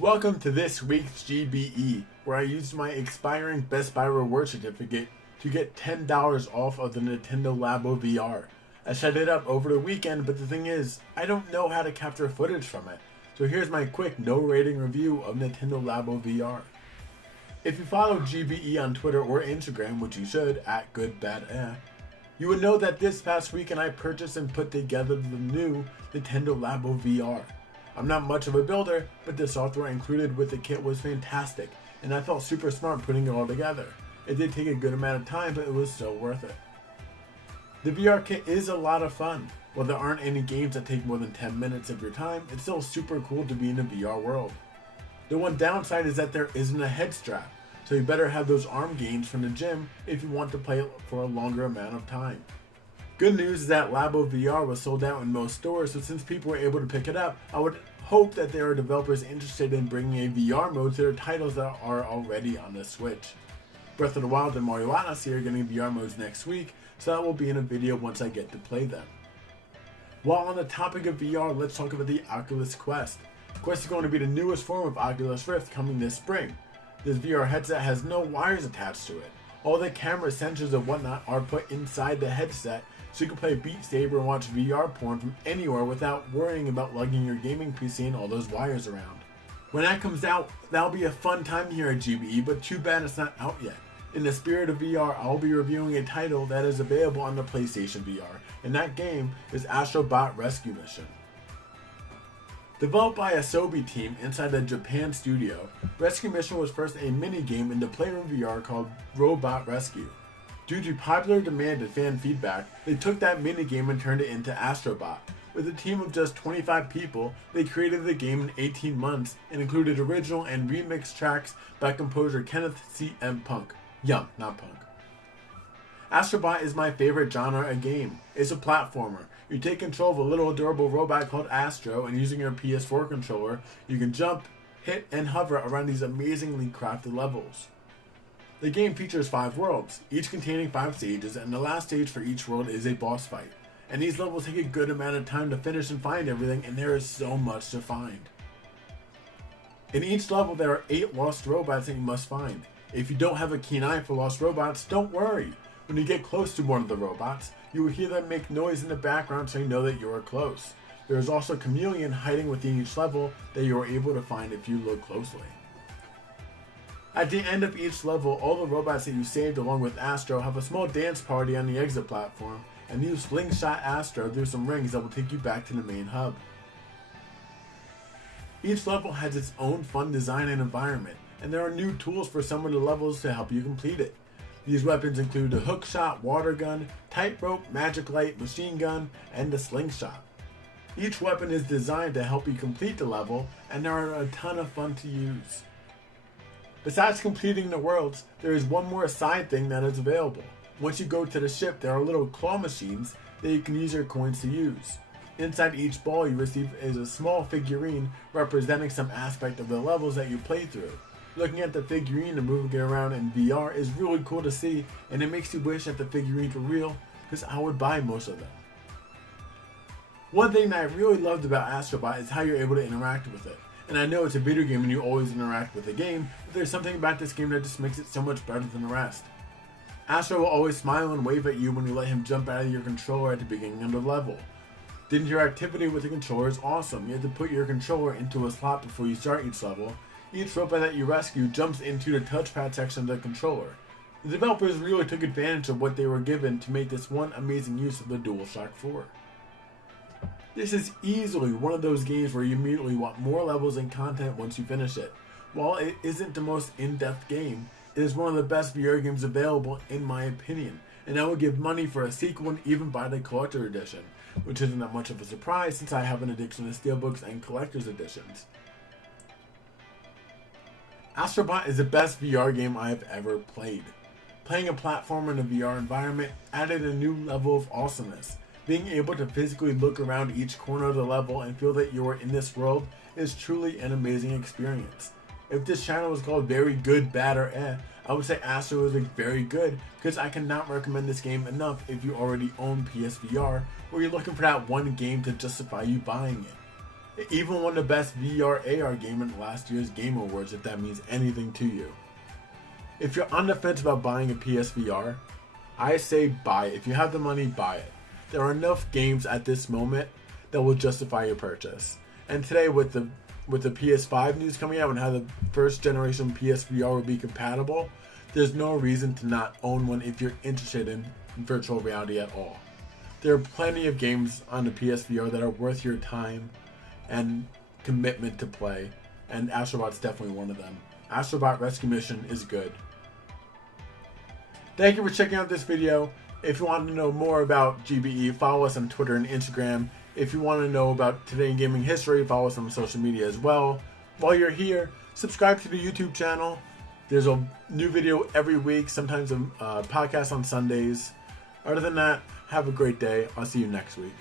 Welcome to this week's GBE, where I used my expiring Best Buy reward certificate to get $10 off of the Nintendo Labo VR. I set it up over the weekend, but the thing is, I don't know how to capture footage from it. So here's my quick no rating review of Nintendo Labo VR. If you follow GBE on Twitter or Instagram, which you should, at GoodBadEh, you would know that this past weekend I purchased and put together the new Nintendo Labo VR. I'm not much of a builder, but the software included with the kit was fantastic, and I felt super smart putting it all together. It did take a good amount of time, but it was so worth it. The VR kit is a lot of fun. While there aren't any games that take more than 10 minutes of your time, it's still super cool to be in a VR world. The one downside is that there isn't a head strap, so you better have those arm gains from the gym if you want to play it for a longer amount of time. Good news is that Labo VR was sold out in most stores, so since people were able to pick it up, I would hope that there are developers interested in bringing a VR mode to their titles that are already on the Switch. Breath of the Wild and Mario Odyssey are getting VR modes next week, so that will be in a video once I get to play them. While on the topic of VR, let's talk about the Oculus Quest. Quest is going to be the newest form of Oculus Rift coming this spring. This VR headset has no wires attached to it. All the camera sensors and whatnot are put inside the headset, so you can play Beat Saber and watch VR porn from anywhere without worrying about lugging your gaming PC and all those wires around. When that comes out, that'll be a fun time here at GBE, but too bad it's not out yet. In the spirit of VR, I'll be reviewing a title that is available on the PlayStation VR, and that game is Astro Bot Rescue Mission. Developed by a Asobi team inside the Japan studio, Rescue Mission was first a mini-game in the Playroom VR called Robot Rescue. Due to popular demand and fan feedback, they took that minigame and turned it into Astro Bot. With a team of just 25 people, they created the game in 18 months and included original and remixed tracks by composer Kenneth C. M. Punk. Yum, not Punk. Astro Bot is my favorite genre of game. It's a platformer. You take control of a little adorable robot called Astro, and using your PS4 controller, you can jump, hit, and hover around these amazingly crafted levels. The game features 5 worlds, each containing 5 stages, and the last stage for each world is a boss fight. And these levels take a good amount of time to finish and find everything, and there is so much to find. In each level there are 8 lost robots that you must find. If you don't have a keen eye for lost robots, don't worry. When you get close to one of the robots, you will hear them make noise in the background so you know that you are close. There is also a chameleon hiding within each level that you are able to find if you look closely. At the end of each level, all the robots that you saved along with Astro have a small dance party on the exit platform, and you slingshot Astro through some rings that will take you back to the main hub. Each level has its own fun design and environment, and there are new tools for some of the levels to help you complete it. These weapons include the hook shot, water gun, tightrope, magic light, machine gun, and the slingshot. Each weapon is designed to help you complete the level, and there are a ton of fun to use. Besides completing the worlds, there is one more side thing that is available. Once you go to the ship, there are little claw machines that you can use your coins to use. Inside each ball you receive is a small figurine representing some aspect of the levels that you play through. Looking at the figurine and moving it around in VR is really cool to see, and it makes you wish that the figurines were real, because I would buy most of them. One thing that I really loved about Astro Bot is how you're able to interact with it. And I know it's a video game and you always interact with the game, but there's something about this game that just makes it so much better than the rest. Astro will always smile and wave at you when you let him jump out of your controller at the beginning of the level. The interactivity with the controller is awesome. You have to put your controller into a slot before you start each level. Each robot that you rescue jumps into the touchpad section of the controller. The developers really took advantage of what they were given to make this one amazing use of the DualShock 4. This is easily one of those games where you immediately want more levels and content once you finish it. While it isn't the most in-depth game, it is one of the best VR games available in my opinion, and I would give money for a sequel and even buy the collector edition, which isn't that much of a surprise since I have an addiction to steelbooks and collector's editions. Astro Bot is the best VR game I have ever played. Playing a platformer in a VR environment added a new level of awesomeness. Being able to physically look around each corner of the level and feel that you are in this world is truly an amazing experience. If this channel was called Very Good, Bad, or Eh, I would say Astro is very good, because I cannot recommend this game enough if you already own PSVR or you're looking for that one game to justify you buying it. It even won the best VR AR game at last year's Game Awards, if that means anything to you. If you're on the fence about buying a PSVR, I say buy it. If you have the money, buy it. There are enough games at this moment that will justify your purchase. And today with the PS5 news coming out and how the first generation PSVR will be compatible, there's no reason to not own one if you're interested in virtual reality at all. There are plenty of games on the PSVR that are worth your time and commitment to play, and Astro Bot's definitely one of them. Astro Bot Rescue Mission is good. Thank you for checking out this video. If you want to know more about GBE, follow us on Twitter and Instagram. If you want to know about Today in Gaming History, follow us on social media as well. While you're here, subscribe to the YouTube channel. There's a new video every week, sometimes a podcast on Sundays. Other than that, have a great day. I'll see you next week.